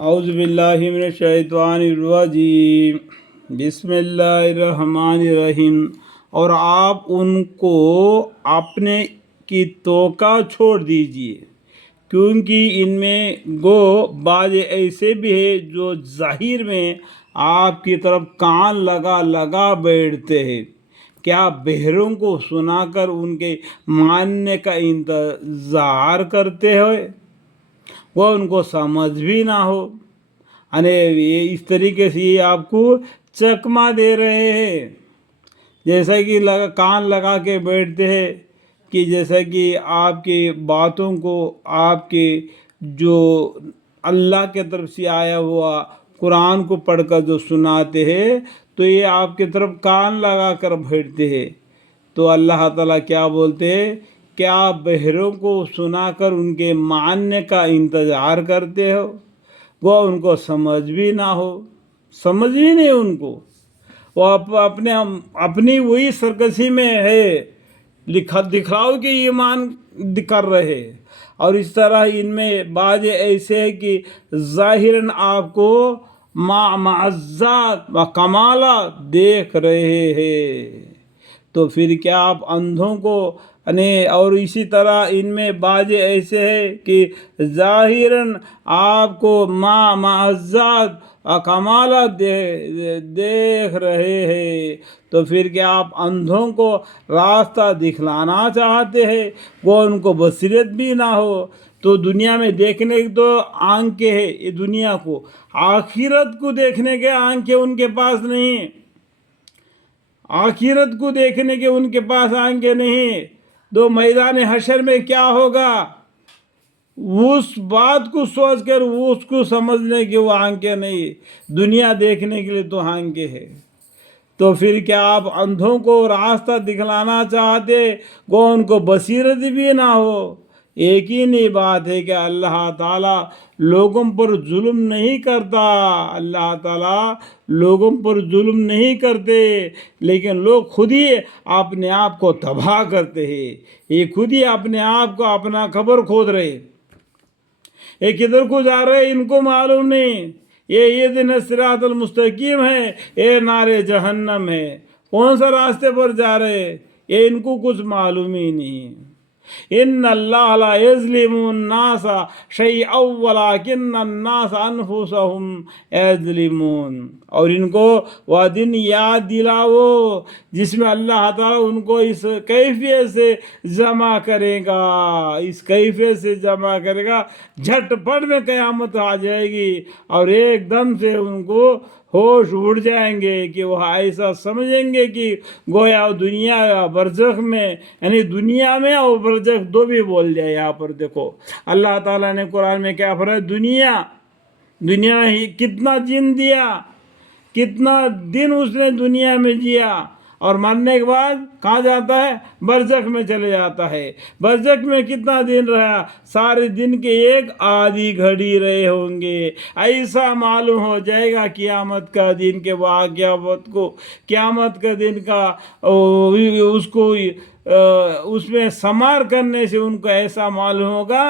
اعوذ باللہ من الشیطان الرجیم بسم اللہ الرحمن الرحیم۔ اور آپ ان کو اپنے کی توقع چھوڑ دیجئے، کیونکہ ان میں گو بعض ایسے بھی ہیں جو ظاہر میں آپ کی طرف کان لگا بیٹھتے ہیں۔ کیا بہروں کو سنا کر ان کے ماننے کا انتظار کرتے ہوئے وہ ان کو سمجھ بھی نہ ہو؟ یعنی یہ اس طریقے سے یہ آپ کو چکما دے رہے ہیں، جیسا کہ کان لگا کے بیٹھتے ہیں، کہ جیسا کہ آپ کی باتوں کو آپ کے جو اللہ کے طرف سے آیا ہوا قرآن کو پڑھ کر جو سناتے ہیں تو یہ آپ کی طرف کان لگا کر بیٹھتے ہیں۔ تو اللہ تعالیٰ کیا بولتے ہیں؟ کیا بہروں کو سنا کر ان کے ماننے کا انتظار کرتے ہو؟ وہ ان کو سمجھ بھی نہ ہو، سمجھ بھی نہیں ان کو، وہ اپنی وہی سرکشی میں ہے، دکھلاؤ کے ایمان کر رہے۔ اور اس طرح ان میں بعض ایسے ہیں کہ ظاہراً آپ کو معزات و کمالات دیکھ رہے ہیں، تو پھر کیا آپ اندھوں کو اور اسی طرح ان میں بعض ایسے ہیں کہ ظاہراً آپ کو معزات و کمالات دیکھ رہے ہیں، تو پھر کیا آپ اندھوں کو راستہ دکھلانا چاہتے ہیں؟ وہ ان کو بصیرت بھی نہ ہو۔ تو دنیا میں دیکھنے کی تو آنکھیں ہیں یہ دنیا کو، آخرت کو دیکھنے کے آنکھیں ان کے پاس نہیں، آخرت کو دیکھنے کے ان کے پاس آنکھیں نہیں۔ تو میدان حشر میں کیا ہوگا، اس بات کو سوچ کر اس کو سمجھنے کی وہ آنکھیں نہیں، دنیا دیکھنے کے لیے تو آنکھیں ہے۔ تو پھر کیا آپ اندھوں کو راستہ دکھلانا چاہتے، وہ ان کو بصیرت بھی نہ ہو؟ ایک ہی نہیں بات ہے کہ اللہ تعالیٰ لوگوں پر ظلم نہیں کرتا، اللہ تعالیٰ لوگوں پر ظلم نہیں کرتے، لیکن لوگ خود ہی اپنے آپ کو تباہ کرتے ہیں، یہ خود ہی اپنے آپ کو اپنا قبر کھود رہے، یہ کدھر کو جا رہے ان کو معلوم نہیں، یہ اہدنا الصراط المستقیم ہے، یہ نار جہنم ہے، کون سا راستے پر جا رہے یہ ان کو کچھ معلوم ہی نہیں۔ ان اللہ لا یظلم الناس شیئا ولکن الناس انفسهم یظلمون۔ اور ان کو وہ دن یاد دلاؤ جس میں اللہ تعالیٰ ان کو اس کیفیت سے جمع کرے گا، اس کیفیت سے جمع کرے گا، جھٹ پٹ میں قیامت آ جائے گی اور ایک دم سے ان کو ہوش اڑ جائیں گے کہ وہ ایسا سمجھیں گے کہ گویا دنیا یا برزخ میں، یعنی دنیا میں اور برزخ دو بھی بول جائے۔ یہاں پر دیکھو اللہ تعالیٰ نے قرآن میں کیا فرمایا، دنیا ہی کتنا دن دیا، کتنا دن اس نے دنیا میں جیا، اور مرنے کے بعد کہاں جاتا ہے؟ برزخ میں چلے جاتا ہے۔ برزخ میں کتنا دن رہا؟ سارے دن کے ایک آدھی گھڑی رہے ہوں گے۔ ایسا معلوم ہو جائے گا قیامت کا دن کے واقعات کو، قیامت کا دن کا اس کو اس میں سمار کرنے سے ان کو ایسا معلوم ہوگا،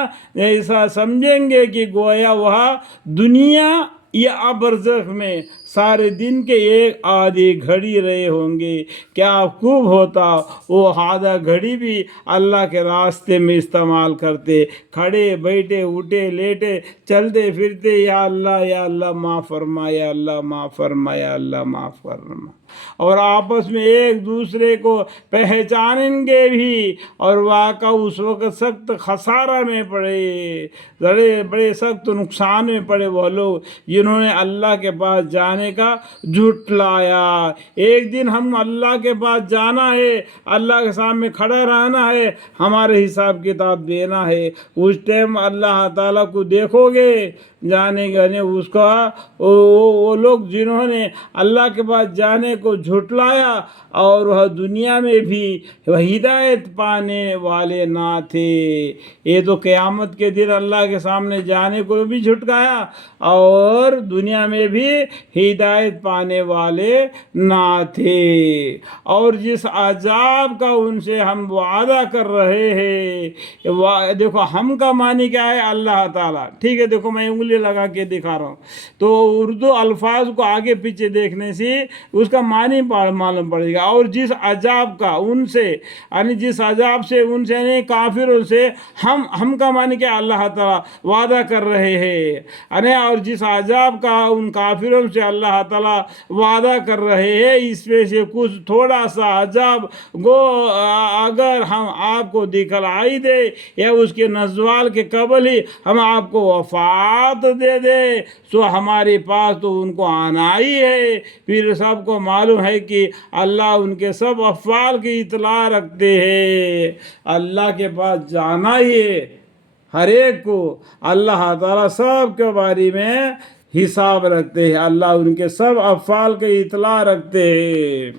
ایسا سمجھیں گے کہ گویا وہاں دنیا یا برزخ میں سارے دن کے ایک آدھی گھڑی رہے ہوں گے۔ کیا خوب ہوتا وہ آدھا گھڑی بھی اللہ کے راستے میں استعمال کرتے، کھڑے بیٹھے اٹھے لیٹے چلتے پھرتے، یا اللہ معاف فرما، یا اللہ معاف فرما، یا اللہ معاف فرما، اور آپس میں ایک دوسرے کو پہچانیں گے بھی، اور واقع اس وقت سخت خسارہ میں پڑے، بڑے سخت نقصان میں پڑے وہ لوگ جنہوں نے اللہ کے پاس جانے کا جھٹلایا۔ ایک دن ہم اللہ کے پاس جانا ہے، اللہ کے سامنے کھڑا رہنا ہے، ہمارے حساب کتاب دینا ہے، اس ٹائم اللہ تعالیٰ کو دیکھو گے، جانے گانے اس کا وہ لوگ جنہوں نے اللہ کے پاس جانے کو جھٹلایا اور وہ دنیا میں بھی ہدایت پانے والے نہ تھے. یہ تو قیامت کے دن اللہ کے سامنے جانے کو بھی جھٹکایا اور دنیا میں بھی ہدایت پانے والے نہ تھے. اور جس عذاب کا ان سے ہم وعدہ کر رہے ہیں، دیکھو ہم کا معنی کیا ہے؟ اللہ تعالیٰ. ٹھیک ہے، دیکھو میں انگلی لگا کے دکھا رہا ہوں. تو اردو الفاظ کو آگے پیچھے دیکھنے سے اس کا معنی معلوم پڑے گا. اور جس عذاب کا ان سے، یعنی جس عذاب سے ان سے، یعنی کافروں سے ہم کا معنی کیا؟ اللہ تعالیٰ وعدہ کر رہے ہیں. یعنی اور جس عذاب کا ان کافروں سے اللہ تعالیٰ وعدہ کر رہے ہیں، اس میں سے کچھ تھوڑا سا عذاب گو اگر ہم آپ کو دکھلائی دے یا اس کے نزول کے قبل ہی ہم آپ کو وفات دے دے تو ہمارے پاس تو ان کو آنا ہی ہے. پھر سب کو معلوم ہے کہ اللہ ان کے سب افعال کی اطلاع رکھتے ہیں. اللہ کے پاس جانا ہی ہے ہر ایک کو. اللہ تعالیٰ سب کے بارے میں حساب رکھتے ہیں. اللہ ان کے سب افعال کی اطلاع رکھتے ہیں.